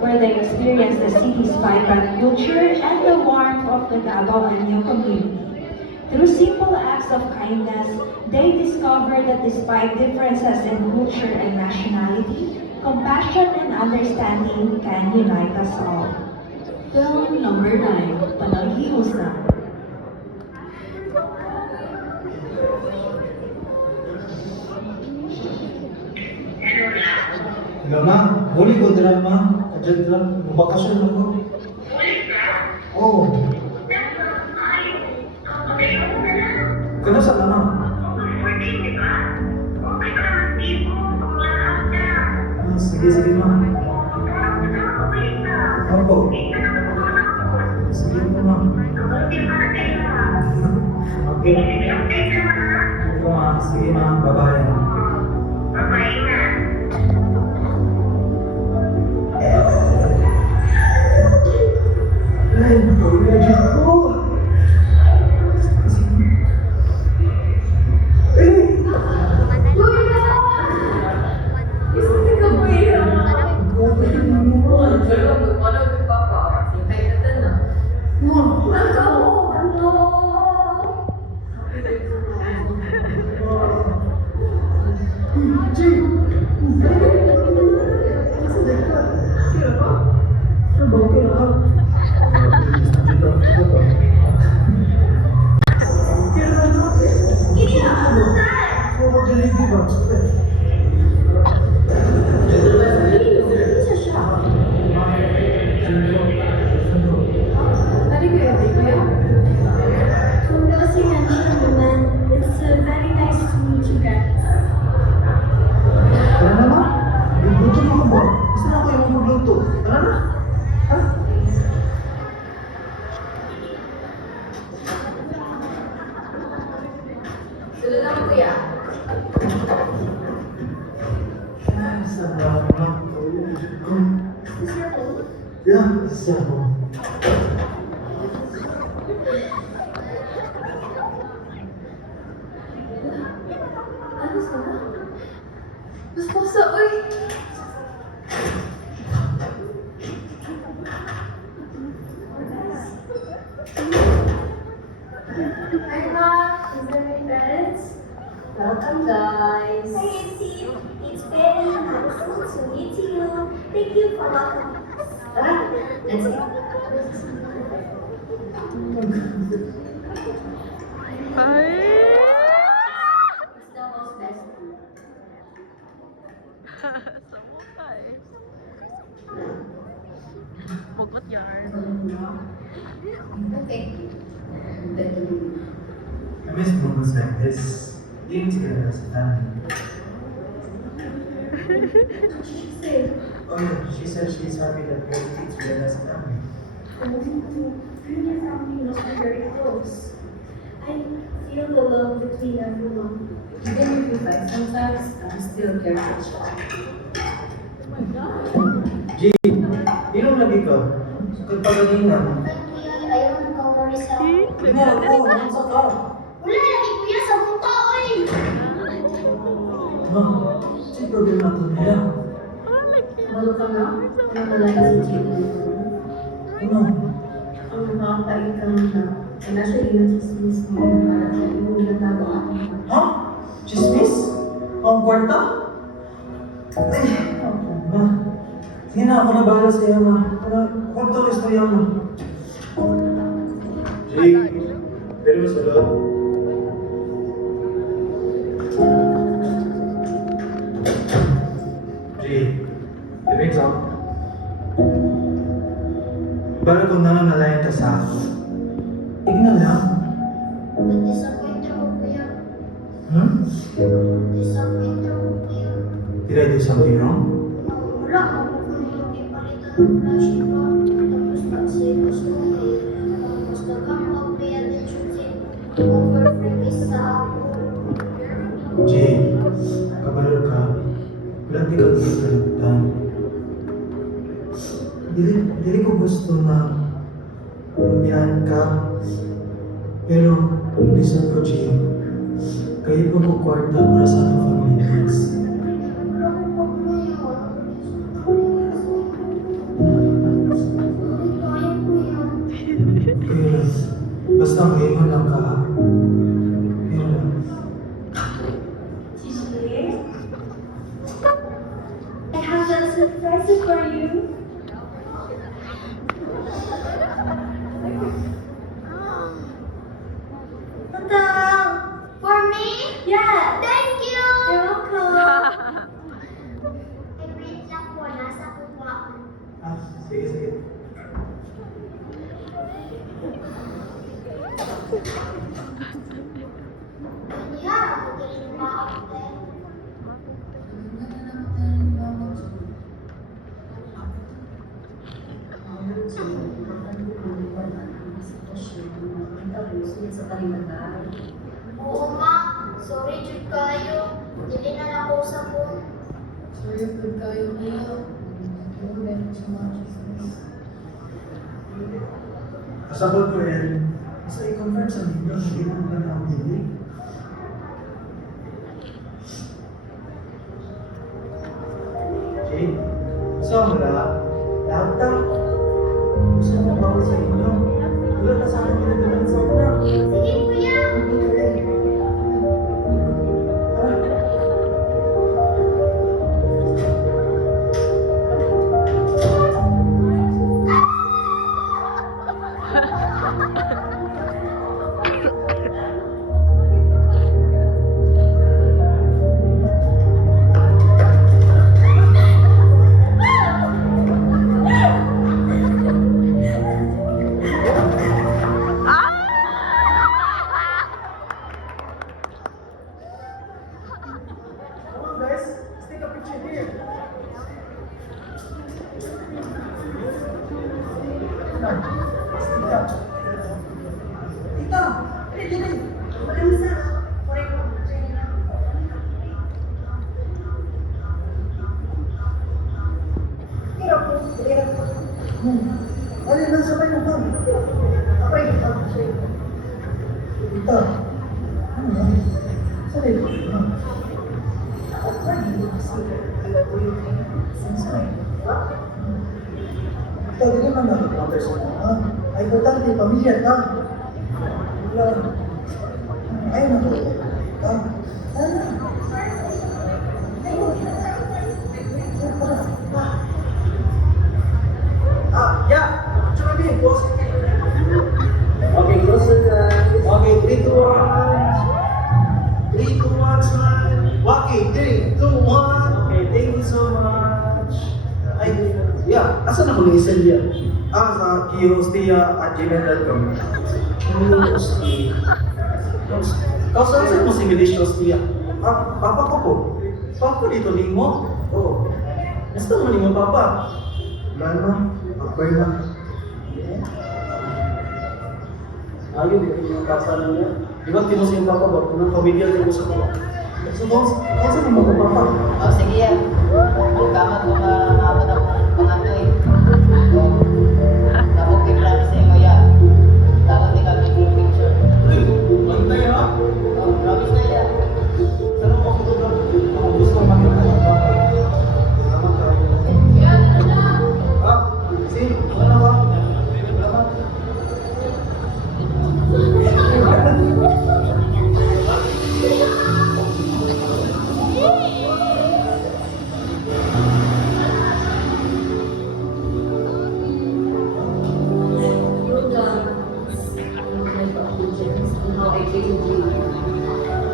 where they experience the city's vibrant culture and the warmth of the Davao Anyo community. Through simple acts of kindness, they discover that despite differences in culture and nationality, compassion and understanding can unite us all. Film number 9, Panaghiusa. Hello, ma. Huli ko dira, ma. Adyan lang. Mabakasyon ako. Oo. Kano sa ma? Ah, sige, sige, ma. Opo. Sige po, ma. Okay. Opo, ma. Sige, ma. Bye-bye. Ay, medyo ko. Yeah, so. Ano sana? Basta, uy! Hi, Ma! Is there my parents? Welcome, guys! Hi, Auntie. It's very nice to meet you. Thank you for welcoming us. Tara, let's go. What's the most best food? Sa mukha eh. Bugot yarn. Okay. I miss moments like this. Being together as a family. Say, Oh yeah, she said she's happy that we're together as a family. You and your family must be very close. I feel the love between everyone. even if we fight sometimes, I'm still care for each other. G, inom lagi ka. Sakit pa kanina. Kuya, ayaw na ka-worry sa ako. Hindi ako, nansa ka. Wala lagi kuya sa bunta, oy! Ma, si problem natin nila. Malo ka na? Ano malaga si Jade? Ano? Ang nakakaitan na. And actually, nagsismis mo para sa iyo natago ako. Ha? Chismis? Ang kwarta? Ay, ma. Sige na, ako na bahala sa'yo, ma. Kwarta ko sa'yo, ma. Jake, pwede mo sa loob? Jake, ibig sa para kung nanganalayan ka sa akin, tignan lang. Disappointed ako, kuya. Hmm? Disappointed ako, kuya. Did I do something wrong? Wala ako kung ipalitan ng flash ko. Tapos pag-save ko eh. Tapos nagkakaw pay attention sa overframe isa ako. Jake, kabalo ka. Wala di ka gagalitan. Dili ko gusto na umiyan ka. Pero, listen ko, Jake. Kayo ko po kwarta para sa ating family needs. Wala ko pa kuya. basta ngayon lang ka. Ngayon lang. Gigi, I have a surprise for you. For me? Yeah. Thank you! You're welcome. Ay, wait lang po. Nasa kuha. Ah, sige, sige. Yeah, magaling pa ako. Sa kalimatan. Oo nga. Sorry, Jud kayo. Dili na lang ako sa phone. Sorry po kayo kayo. Thank you so much. Kasabot ko yan. Basta i-confirm sa video, hindi mo na lang hindi. Okay. So, wala. Lahat ta. Gusto mo bawal sa inyo. Wala na sa akin pinagalan sa una. Sige, kuya. Come on guys, let's take a picture here. Tita! Dali, nasa tayo mo. Tita! Ano yan? Saan ito? Ikaw din naman nag-counter sa mga. Ay, importante, pamilya ka. Wala. Ayaw na ko. Ha? Ano? Yeah! Tsaka din, boss. Okay, close the eyes. Okay, 3, 2, 1. 3, 2, 1, smile. Walking, 3, 2, 1. Okay, thank you so much. Ay, yeah. Asa na mo ni Celia? Sa kiostia@gmail.com. Kiostia. Kausan mo si Milish Kiostia? Papa ko po. Papa dito din mo? Oo. Gusto mo ni mo, Papa? Wala na. Okay na. Ayaw, hindi mo papa na niya. Di ba tinusin yung papa ba? Unang pamilya din mo sa papa. So, kausan mo mo, Papa? Oh, sige yan. Ang kamat mo na naabot akong pangandoy. Oh, nabuking promise na yung maya. Dapat di kami group picture. Uy, bantay ha? Oh, promise na yan. Saan mo ako doon? Ako gusto ko makita ng papa. Salamat tayo. See? Ano ba? Salamat.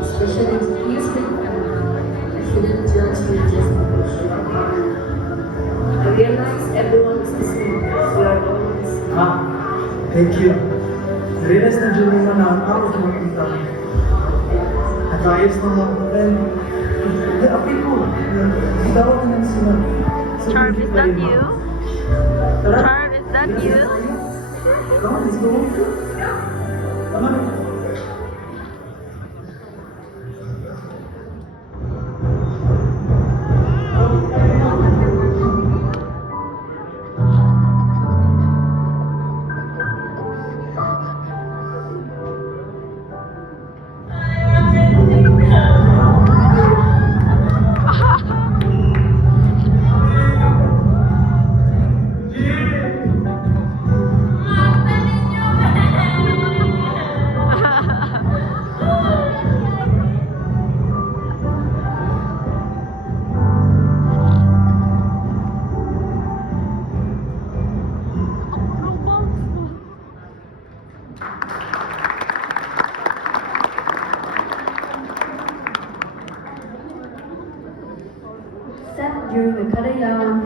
Especially please I shouldn't judge you just because you are born. I realize everyone is the same. We are all the same. Thank you. Realize na dyan naman na ako kumakita. At ayos na mga kapatid. Apil ko. Itawa ko ng sila. Charm, is that you? Tara. Charm, is that you? Come on, let's go. Come on. during the Karayawan